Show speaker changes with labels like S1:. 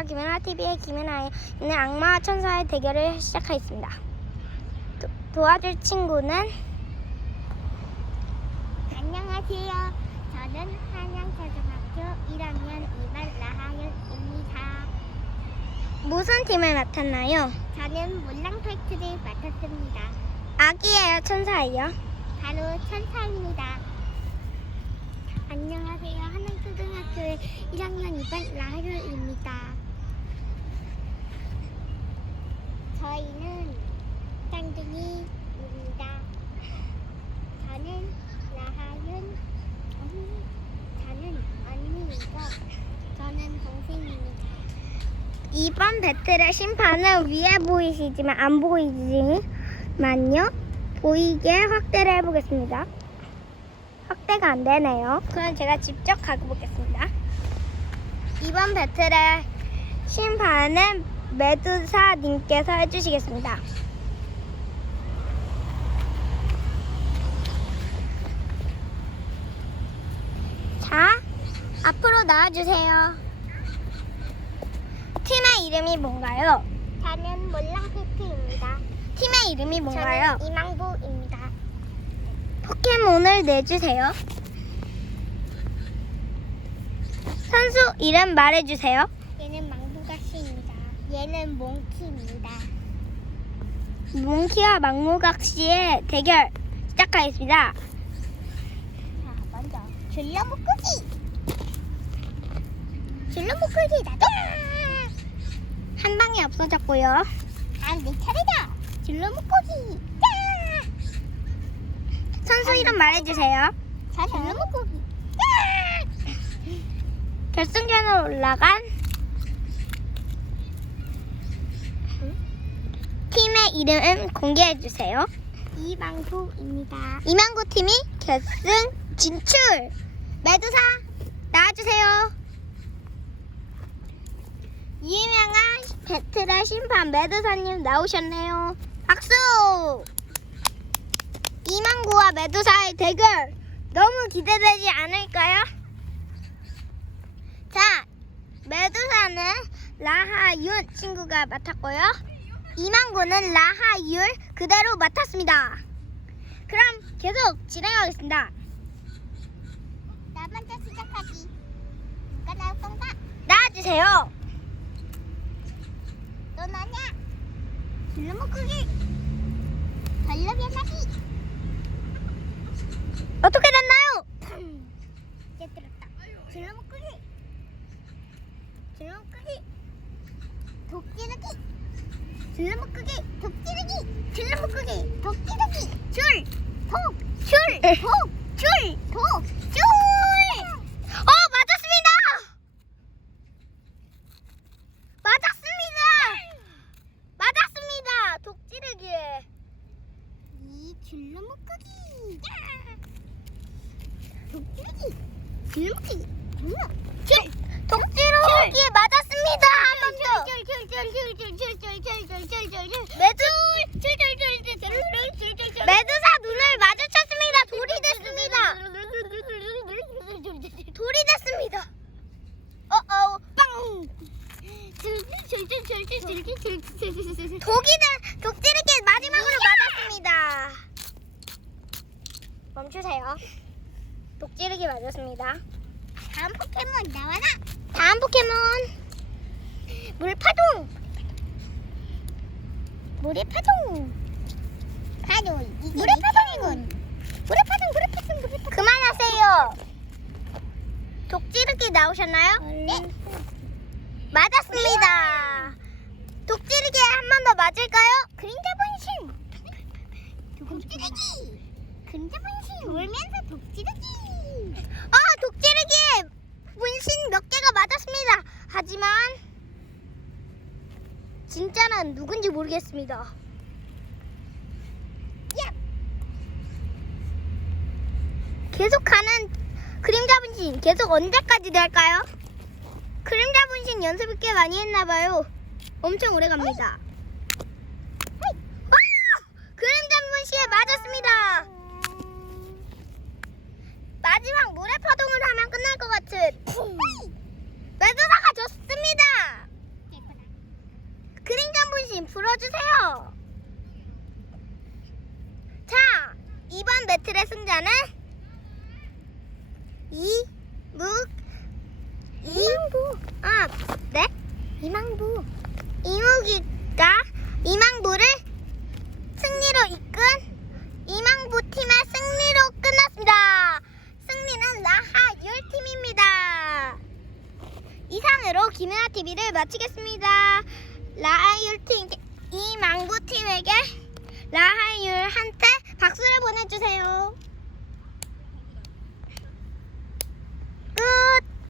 S1: 안녕하세요. 김연아 TV의 김연아의 오늘 악마와 천사의 대결을 시작하겠습니다. 도, 도와줄 친구는
S2: 안녕하세요. 저는 한양초등학교 1학년 2반 라하윤입니다.
S1: 무슨 팀을 맡았나요?
S2: 저는 몰랑팩트를 맡았습니다.
S1: 아기예요, 천사예요?
S2: 바로 천사입니다. 안녕하세요. 한양초등학교 1학년 2반 라하윤입니다. 저희는 쌍둥이입니다. 저는 라하윤 언니, 저는 언니이고 저는 동생입니다.
S1: 이번 배틀의 심판은 위에 보이시지만 안 보이지만요. 보이게 확대를 해보겠습니다. 확대가 안 되네요. 그럼 제가 직접 가보겠습니다. 이번 배틀의 심판은 메두사님께서 해주시겠습니다. 자, 앞으로 나와주세요. 팀의 이름이 뭔가요?
S2: 저는 몰랑팩트입니다.
S1: 팀의 이름이 뭔가요?
S2: 저는 이망부입니다.
S1: 포켓몬을 내주세요. 선수 이름 말해주세요.
S2: 얘는 망부가시입니다. 얘는 몽키입니다.
S1: 몽키와 막무각시의 대결 시작하겠습니다.
S2: 자, 먼저 줄넘목꾸기. 줄넘목꾸기 나도.
S1: 한 방에 없어졌고요.
S2: 다음 내 차례다. 줄넘목꾸기. 야!
S1: 선수 이름 말해주세요.
S2: 야!
S1: 결승전으로 올라간 팀의 이름 공개해주세요.
S2: 이망부입니다.
S1: 이만구 팀이 결승 진출. 메두사 나와주세요. 유명한 배틀의 심판 메두사님 나오셨네요. 박수. 이만구와 메두사의 대결 너무 기대되지 않을까요? 자, 메두사는 라하윤 친구가 맡았고요. 이만구는 라하율 그대로 맡았습니다. 그럼 계속 진행하겠습니다.
S2: 나 먼저 시작하기. 누가 나올 건가?
S1: 나와주세요.
S2: 너 나냐? 줄넘목꾸기. 발로변하기.
S1: 어떻게 됐나요?
S2: 이제 들었다. 줄넘목꾸기. 줄넘목꾸기. 독지르기. 줄넘목꾸기. 독지르기. 줄넘목꾸기. 독지르기. 줄. 독. 줄. 독. 줄. 독. 줄.
S1: 어, 맞았습니다. 맞았습니다. 맞았습니다. 독지르기.
S2: 이 줄넘목꾸기. 독지르기. 줄넘. 줄.
S1: 독지르기에 맞았습니다. 메두사 눈을 마주쳤습니다. 돌이 됐습니다. 돌이 됐습니다. 어어 빵. 독이는 독지르기 마지막으로 맞았습니다. 멈추세요. 독지르기 맞았습니다.
S2: 다음 포켓몬 나와라.
S1: 다음 포켓몬 물 파동.
S2: 물의 파동. 이게
S1: 물의 파동이군.
S2: 물의 파동, 물의 파동, 물의 파동.
S1: 그만하세요. 독지르기 나오셨나요?
S2: 네.
S1: 맞았습니다. 독지르기 한 번 더 맞을까요?
S2: 그림자 분신. 독지르기. 그림자 분신. 울면서 독지르기.
S1: 아, 독지르기 분신 몇개가 맞았습니다. 하지만 진짜는 누군지 모르겠습니다.
S2: 야.
S1: 계속하는 그림자 분신 계속 언제까지 될까요? 그림자 분신 연습을 꽤 많이 했나봐요. 엄청 오래 갑니다. 아! 그림자 분신에 맞았습니다. 마지막 모래 파동을 하면 끝날 것 같은 매두사가 졌습니다. 팀 풀어주세요. 자, 이번 배틀의 승자는 이묵 이망부. 아, 네? 이망부. 이묵이가 이망부를 승리로 이끈 이망부 팀의 승리로 끝났습니다. 승리는 라하율 팀입니다. 이상으로 김연아 TV를 마치겠습니다. 친구에게 라하율한테 박수를 보내주세요.